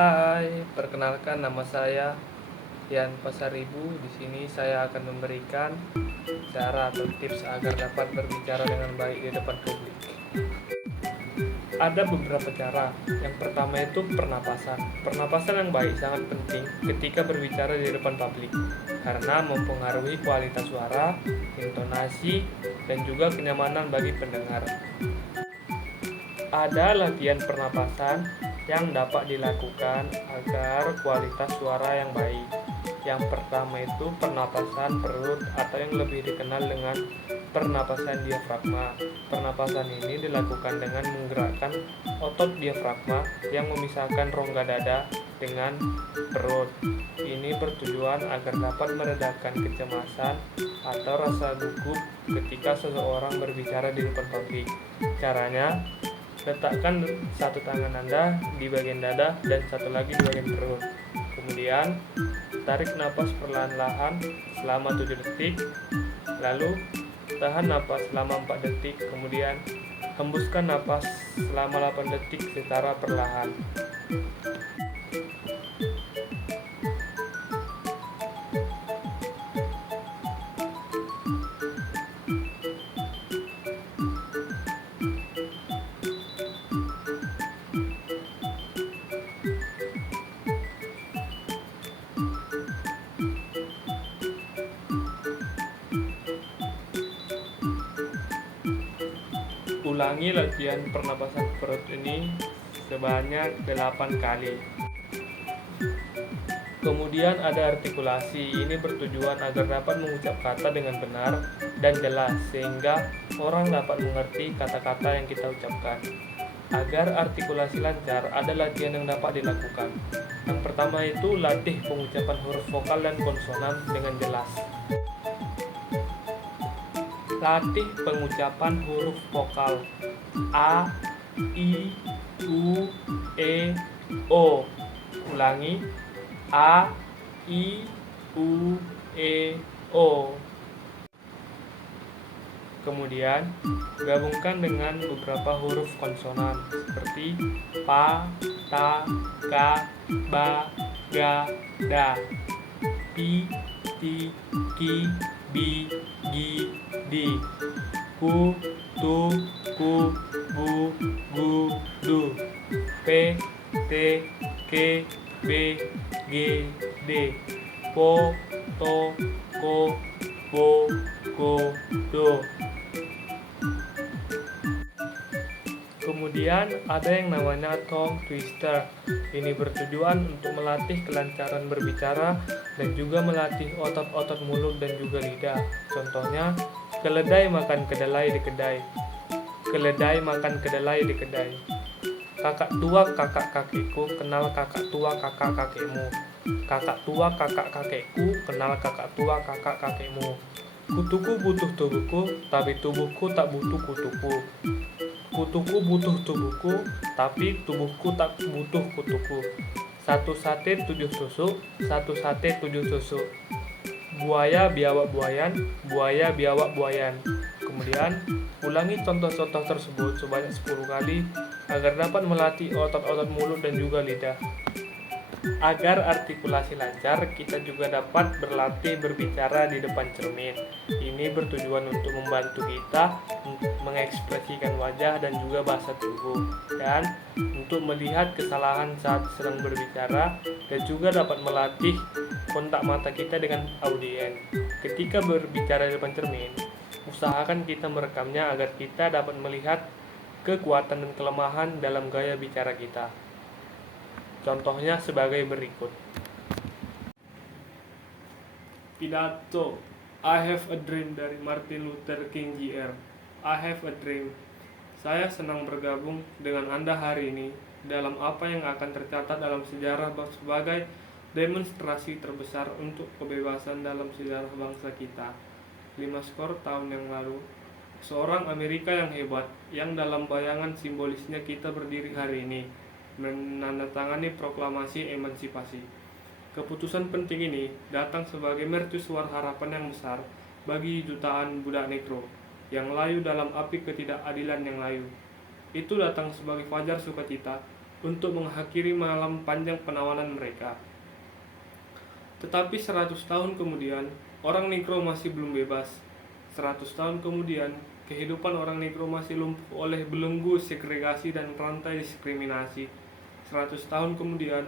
Hai, perkenalkan nama saya Yan Pasaribu. Di sini saya akan memberikan cara atau tips agar dapat berbicara dengan baik di depan publik. Ada beberapa cara. Yang pertama itu pernapasan. Pernapasan yang baik sangat penting ketika berbicara di depan publik karena mempengaruhi kualitas suara, intonasi, dan juga kenyamanan bagi pendengar. Ada latihan pernapasan yang dapat dilakukan agar kualitas suara yang baik. Yang pertama itu pernapasan perut atau yang lebih dikenal dengan pernapasan diafragma. Pernapasan ini dilakukan dengan menggerakkan otot diafragma yang memisahkan rongga dada dengan perut. Ini bertujuan agar dapat meredakan kecemasan atau rasa gugup ketika seseorang berbicara di depan publik. Caranya, letakkan satu tangan Anda di bagian dada dan satu lagi di bagian perut. Kemudian, tarik napas perlahan-lahan selama 7 detik. Lalu, tahan napas selama 4 detik. Kemudian, hembuskan napas selama 8 detik secara perlahan. Ulangi latihan pernapasan perut ini sebanyak 8 kali. Kemudian ada artikulasi. Ini bertujuan agar dapat mengucap kata dengan benar dan jelas sehingga orang dapat mengerti kata-kata yang kita ucapkan. Agar artikulasi lancar, ada latihan yang dapat dilakukan. Yang pertama itu latih pengucapan huruf vokal dan konsonan dengan jelas. Latih pengucapan huruf vokal A, I, U, E, O. Ulangi, A, I, U, E, O. Kemudian, gabungkan dengan beberapa huruf konsonan seperti Pa, Ta, Ka, Ba, Ga, Da, Pi, Ti, Ki, Bi, Gi, Di, Ku, Tu, Ku, Bu, Gu, Du, P, T, Ke, B, G, D, Po, To, Ko, Bo, Go, Do. Kemudian ada yang namanya tongue twister. Ini bertujuan untuk melatih kelancaran berbicara dan juga melatih otot-otot mulut dan juga lidah. Contohnya, keledai makan kedelai di kedai. Keledai makan kedelai di kedai. Kakak tua kakak kakekku kenal kakak tua kakak kakekmu. Kakak tua kakak kakekku kenal kakak tua kakak kakekmu. Kutuku butuh tubuhku, tapi tubuhku tak butuh kutuku. Kutuku butuh tubuhku, tapi tubuhku tak butuh kutuku. Satu sate 7 tusuk, satu sate 7 tusuk. Buaya biawak buayan, buaya biawak buayan. Kemudian, ulangi contoh-contoh tersebut sebanyak 10 kali agar dapat melatih otot-otot mulut dan juga lidah. Agar artikulasi lancar, kita juga dapat berlatih berbicara di depan cermin. Ini bertujuan untuk membantu kita mengekspresikan wajah dan juga bahasa tubuh, dan untuk melihat kesalahan saat sedang berbicara, dan juga dapat melatih kontak mata kita dengan audiens. Ketika berbicara di depan cermin, usahakan kita merekamnya agar kita dapat melihat kekuatan dan kelemahan dalam gaya bicara kita. Contohnya sebagai berikut. Pidato I Have a Dream dari Martin Luther King Jr. I have a dream. Saya senang bergabung dengan Anda hari ini dalam apa yang akan tercatat dalam sejarah sebagai demonstrasi terbesar untuk kebebasan dalam sejarah bangsa kita. 5 skor tahun yang lalu, seorang Amerika yang hebat, yang dalam bayangan simbolisnya kita berdiri hari ini, menandatangani proklamasi emansipasi. Keputusan penting ini datang sebagai mercusuar harapan yang besar bagi jutaan budak negro yang layu dalam api ketidakadilan yang layu. Itu datang sebagai fajar sukacita untuk mengakhiri malam panjang penawanan mereka. Tetapi 100 tahun kemudian, orang Negro masih belum bebas. 100 tahun kemudian, kehidupan orang Negro masih lumpuh oleh belenggu segregasi dan rantai diskriminasi. 100 tahun kemudian,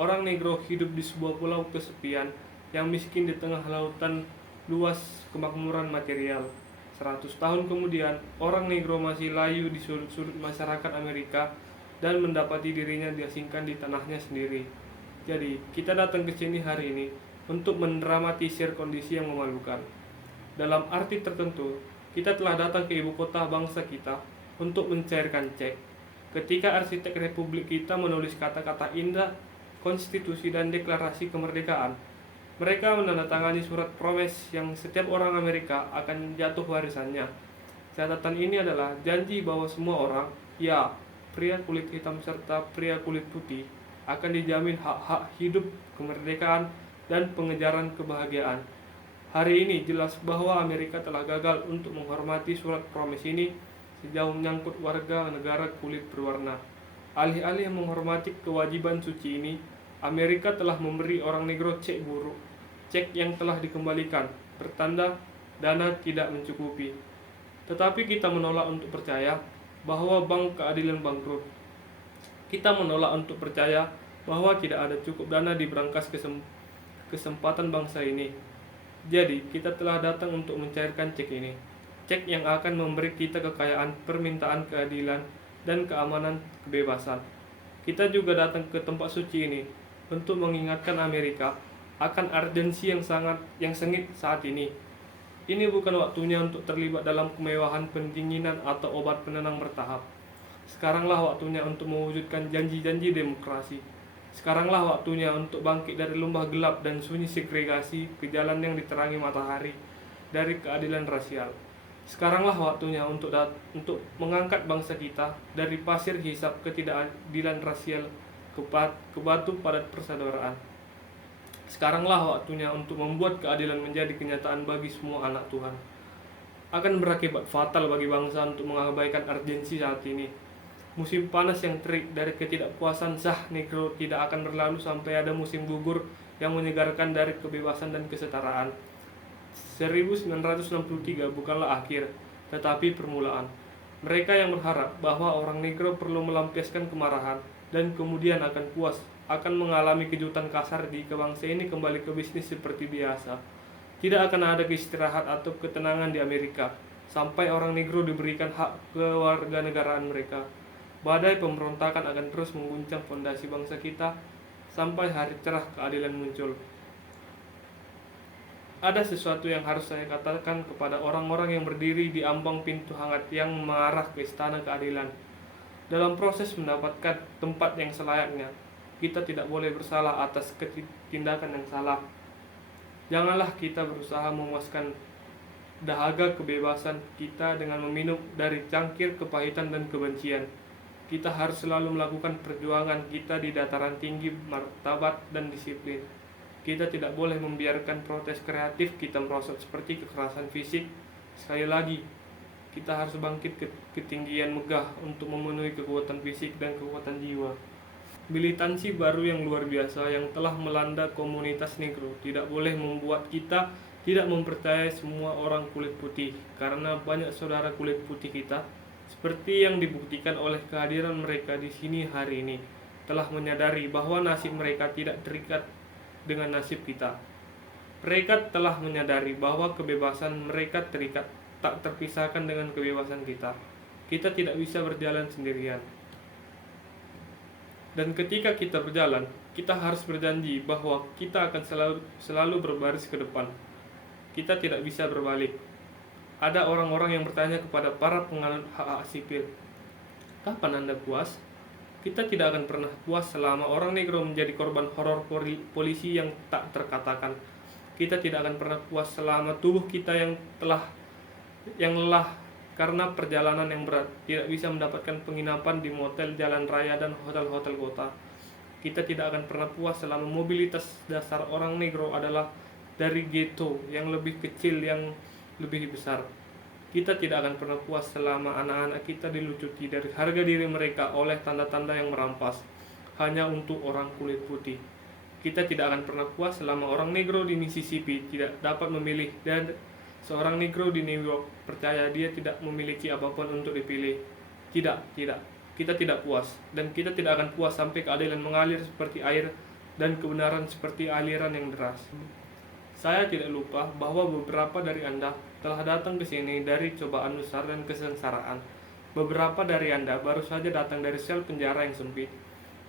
orang Negro hidup di sebuah pulau kesepian yang miskin di tengah lautan luas kemakmuran material. 100 tahun kemudian, orang Negro masih layu di sudut-sudut masyarakat Amerika dan mendapati dirinya diasingkan di tanahnya sendiri. Jadi, kita datang ke sini hari ini untuk mendramatisir kondisi yang memalukan. Dalam arti tertentu, kita telah datang ke ibu kota bangsa kita untuk mencairkan cek. Ketika arsitek republik kita menulis kata-kata indah, konstitusi dan deklarasi kemerdekaan, mereka menandatangani surat promes yang setiap orang Amerika akan jatuh warisannya. Catatan ini adalah janji bahwa semua orang, ya, pria kulit hitam serta pria kulit putih, akan dijamin hak-hak hidup, kemerdekaan, dan pengejaran kebahagiaan. Hari ini jelas bahwa Amerika telah gagal untuk menghormati surat promes ini sejauh menyangkut warga negara kulit berwarna. Alih-alih menghormati kewajiban suci ini, Amerika telah memberi orang Negro cek buruk, cek yang telah dikembalikan, bertanda dana tidak mencukupi. Tetapi kita menolak untuk percaya bahwa bank keadilan bangkrut. Kita menolak untuk percaya bahwa tidak ada cukup dana di brankas kesempatan bangsa ini. Jadi, kita telah datang untuk mencairkan cek ini. Cek yang akan memberi kita kekayaan, permintaan keadilan, dan keamanan kebebasan. Kita juga datang ke tempat suci ini untuk mengingatkan Amerika akan urgensi yang sengit saat ini. Ini bukan waktunya untuk terlibat dalam kemewahan pendinginan atau obat penenang bertahap. Sekaranglah waktunya untuk mewujudkan janji-janji demokrasi. Sekaranglah waktunya untuk bangkit dari lembah gelap dan sunyi segregasi ke jalan yang diterangi matahari dari keadilan rasial. Sekaranglah waktunya untuk mengangkat bangsa kita dari pasir hisap ketidakadilan rasial ke batu padat persaudaraan. Sekaranglah waktunya untuk membuat keadilan menjadi kenyataan bagi semua anak Tuhan. Akan berakibat fatal bagi bangsa untuk mengabaikan urgensi saat ini. Musim panas yang terik dari ketidakpuasan sah Negro tidak akan berlalu sampai ada musim gugur yang menyegarkan dari kebebasan dan kesetaraan. 1963 bukanlah akhir, tetapi permulaan. Mereka yang berharap bahwa orang Negro perlu melampiaskan kemarahan dan kemudian akan puas, akan mengalami kejutan kasar jika bangsa ini kembali ke bisnis seperti biasa. Tidak akan ada istirahat atau ketenangan di Amerika sampai orang Negro diberikan hak kewarganegaraan mereka. Badai pemberontakan akan terus mengguncang fondasi bangsa kita sampai hari cerah keadilan muncul. Ada sesuatu yang harus saya katakan kepada orang-orang yang berdiri di ambang pintu hangat yang mengarah ke istana keadilan. Dalam proses mendapatkan tempat yang selayaknya, kita tidak boleh bersalah atas tindakan yang salah. Janganlah kita berusaha memuaskan dahaga kebebasan kita dengan meminum dari cangkir kepahitan dan kebencian. Kita harus selalu melakukan perjuangan kita di dataran tinggi martabat dan disiplin. Kita tidak boleh membiarkan protes kreatif kita merosot seperti kekerasan fisik. Sekali lagi, kita harus bangkit ke ketinggian megah untuk memenuhi kekuatan fisik dan kekuatan jiwa. Militansi baru yang luar biasa yang telah melanda komunitas Negro tidak boleh membuat kita tidak mempercayai semua orang kulit putih, karena banyak saudara kulit putih kita, seperti yang dibuktikan oleh kehadiran mereka di sini hari ini, telah menyadari bahwa nasib mereka tidak terikat dengan nasib kita. Mereka telah menyadari bahwa kebebasan mereka terikat, tak terpisahkan dengan kebebasan kita. Kita tidak bisa berjalan sendirian. Dan ketika kita berjalan, kita harus berjanji bahwa kita akan selalu berbaris ke depan. Kita tidak bisa berbalik. Ada orang-orang yang bertanya kepada para penganut hak-hak sipil, kapan Anda puas? Kita tidak akan pernah puas selama orang Negro menjadi korban horor polisi yang tak terkatakan. Kita tidak akan pernah puas selama tubuh kita yang lelah karena perjalanan yang berat tidak bisa mendapatkan penginapan di motel jalan raya dan hotel-hotel kota. Kita tidak akan pernah puas selama mobilitas dasar orang Negro adalah dari ghetto yang lebih kecil yang lebih besar. Kita tidak akan pernah puas selama anak-anak kita dilucuti dari harga diri mereka oleh tanda-tanda yang merampas hanya untuk orang kulit putih. Kita tidak akan pernah puas selama orang negro di Mississippi tidak dapat memilih dan seorang negro di New York percaya dia tidak memiliki apapun untuk dipilih. Tidak, tidak. Kita tidak puas, dan kita tidak akan puas sampai keadilan mengalir seperti air dan kebenaran seperti aliran yang deras. Saya tidak lupa bahwa beberapa dari Anda telah datang ke sini dari cobaan besar dan kesengsaraan. Beberapa dari Anda baru saja datang dari sel penjara yang sempit.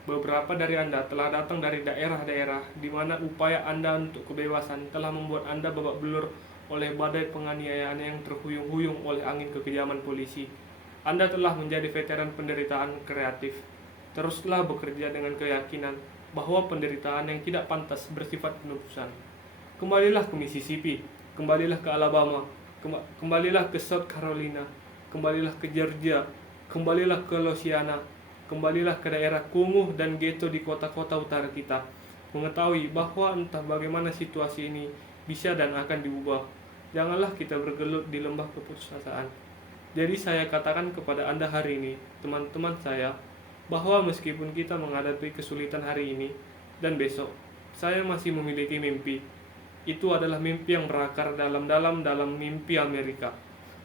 Beberapa dari Anda telah datang dari daerah-daerah di mana upaya Anda untuk kebebasan telah membuat Anda babak belur oleh badai penganiayaan yang terhuyung-huyung oleh angin kekejaman polisi. Anda telah menjadi veteran penderitaan kreatif. Teruslah bekerja dengan keyakinan bahwa penderitaan yang tidak pantas bersifat penebusan. Kembalilah ke Mississippi, kembalilah ke Alabama, kembalilah ke South Carolina, kembalilah ke Georgia, kembalilah ke Louisiana, kembalilah ke daerah kumuh dan ghetto di kota-kota utara kita. Mengetahui bahwa entah bagaimana situasi ini bisa dan akan diubah. Janganlah kita bergelut di lembah keputusasaan. Jadi saya katakan kepada Anda hari ini, teman-teman saya, bahwa meskipun kita menghadapi kesulitan hari ini dan besok, saya masih memiliki mimpi. Itu adalah mimpi yang berakar dalam mimpi Amerika.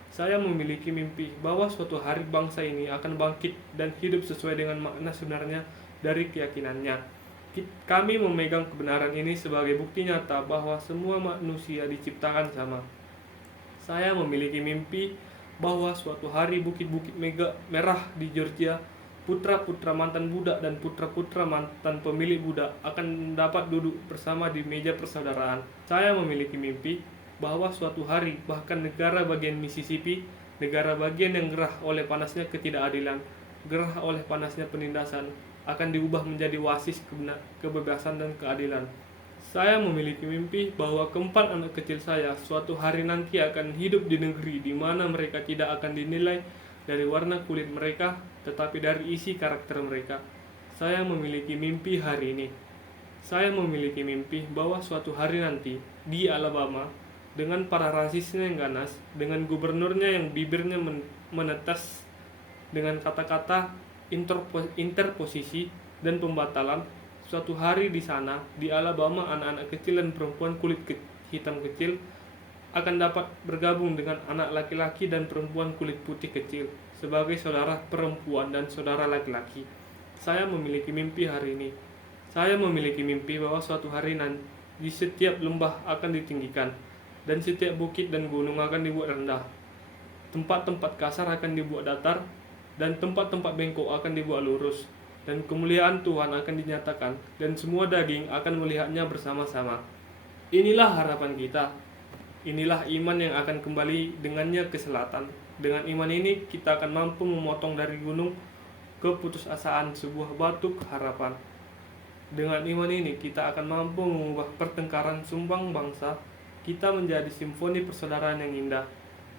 Saya memiliki mimpi bahwa suatu hari bangsa ini akan bangkit dan hidup sesuai dengan makna sebenarnya dari keyakinannya. Kami memegang kebenaran ini sebagai bukti nyata bahwa semua manusia diciptakan sama. Saya memiliki mimpi bahwa suatu hari bukit-bukit merah di Georgia, putra-putra mantan budak dan putra-putra mantan pemilik budak akan dapat duduk bersama di meja persaudaraan. Saya memiliki mimpi bahwa suatu hari bahkan negara bagian Mississippi, negara bagian yang gerah oleh panasnya ketidakadilan, gerah oleh panasnya penindasan, akan diubah menjadi oasis kebebasan dan keadilan. Saya memiliki mimpi bahwa keempat anak kecil saya suatu hari nanti akan hidup di negeri di mana mereka tidak akan dinilai dari warna kulit mereka, tetapi dari isi karakter mereka. Saya memiliki mimpi hari ini. Saya memiliki mimpi bahwa suatu hari nanti di Alabama, dengan para rasisnya yang ganas, dengan gubernurnya yang bibirnya menetes dengan kata-kata interposisi dan pembatalan, suatu hari di sana, di Alabama, anak-anak kecil dan perempuan kulit hitam kecil akan dapat bergabung dengan anak laki-laki dan perempuan kulit putih kecil sebagai saudara perempuan dan saudara laki-laki. Saya memiliki mimpi hari ini. Saya memiliki mimpi bahwa suatu hari nanti di setiap lembah akan ditinggikan dan setiap bukit dan gunung akan dibuat rendah. Tempat-tempat kasar akan dibuat datar dan tempat-tempat bengkok akan dibuat lurus, dan kemuliaan Tuhan akan dinyatakan dan semua daging akan melihatnya bersama-sama. Inilah harapan kita. Inilah iman yang akan kembali dengannya ke selatan. Dengan iman ini kita akan mampu memotong dari gunung keputusasaan sebuah batu harapan. Dengan iman ini kita akan mampu mengubah pertengkaran sumbang bangsa kita menjadi simfoni persaudaraan yang indah.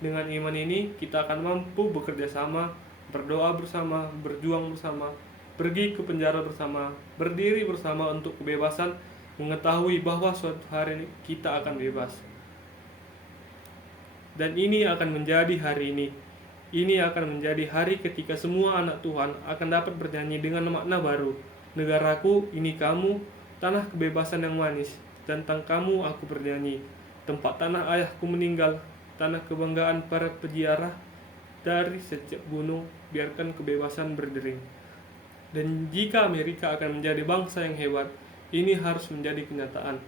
Dengan iman ini kita akan mampu bekerja sama, berdoa bersama, berjuang bersama, pergi ke penjara bersama, berdiri bersama untuk kebebasan, mengetahui bahwa suatu hari kita akan bebas. Dan ini akan menjadi hari ini. Ini akan menjadi hari ketika semua anak Tuhan akan dapat bernyanyi dengan makna baru. Negaraku, ini kamu, tanah kebebasan yang manis. Tentang kamu aku bernyanyi. Tempat tanah ayahku meninggal, tanah kebanggaan para peziarah. Dari setiap gunung, biarkan kebebasan berdering. Dan jika Amerika akan menjadi bangsa yang hebat, ini harus menjadi kenyataan.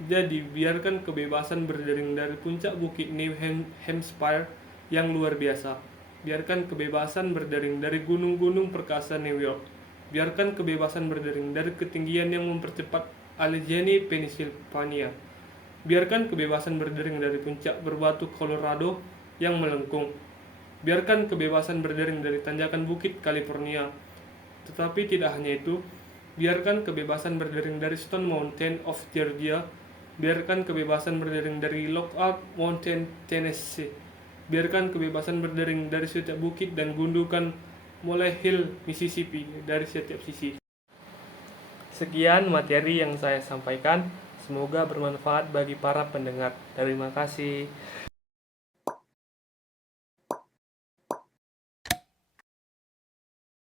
Jadi, biarkan kebebasan berdering dari puncak bukit New Hampshire yang luar biasa. Biarkan kebebasan berdering dari gunung-gunung perkasa New York. Biarkan kebebasan berdering dari ketinggian yang mempercepat Allegheny, Pennsylvania. Biarkan kebebasan berdering dari puncak berbatu Colorado yang melengkung. Biarkan kebebasan berdering dari tanjakan bukit California. Tetapi tidak hanya itu, biarkan kebebasan berdering dari Stone Mountain of Georgia. Biarkan kebebasan berdering dari Lookout Mountain, Tennessee. Biarkan kebebasan berdering dari setiap bukit dan gundukan Mole Hill, Mississippi, dari setiap sisi. Sekian materi yang saya sampaikan. Semoga bermanfaat bagi para pendengar. Terima kasih.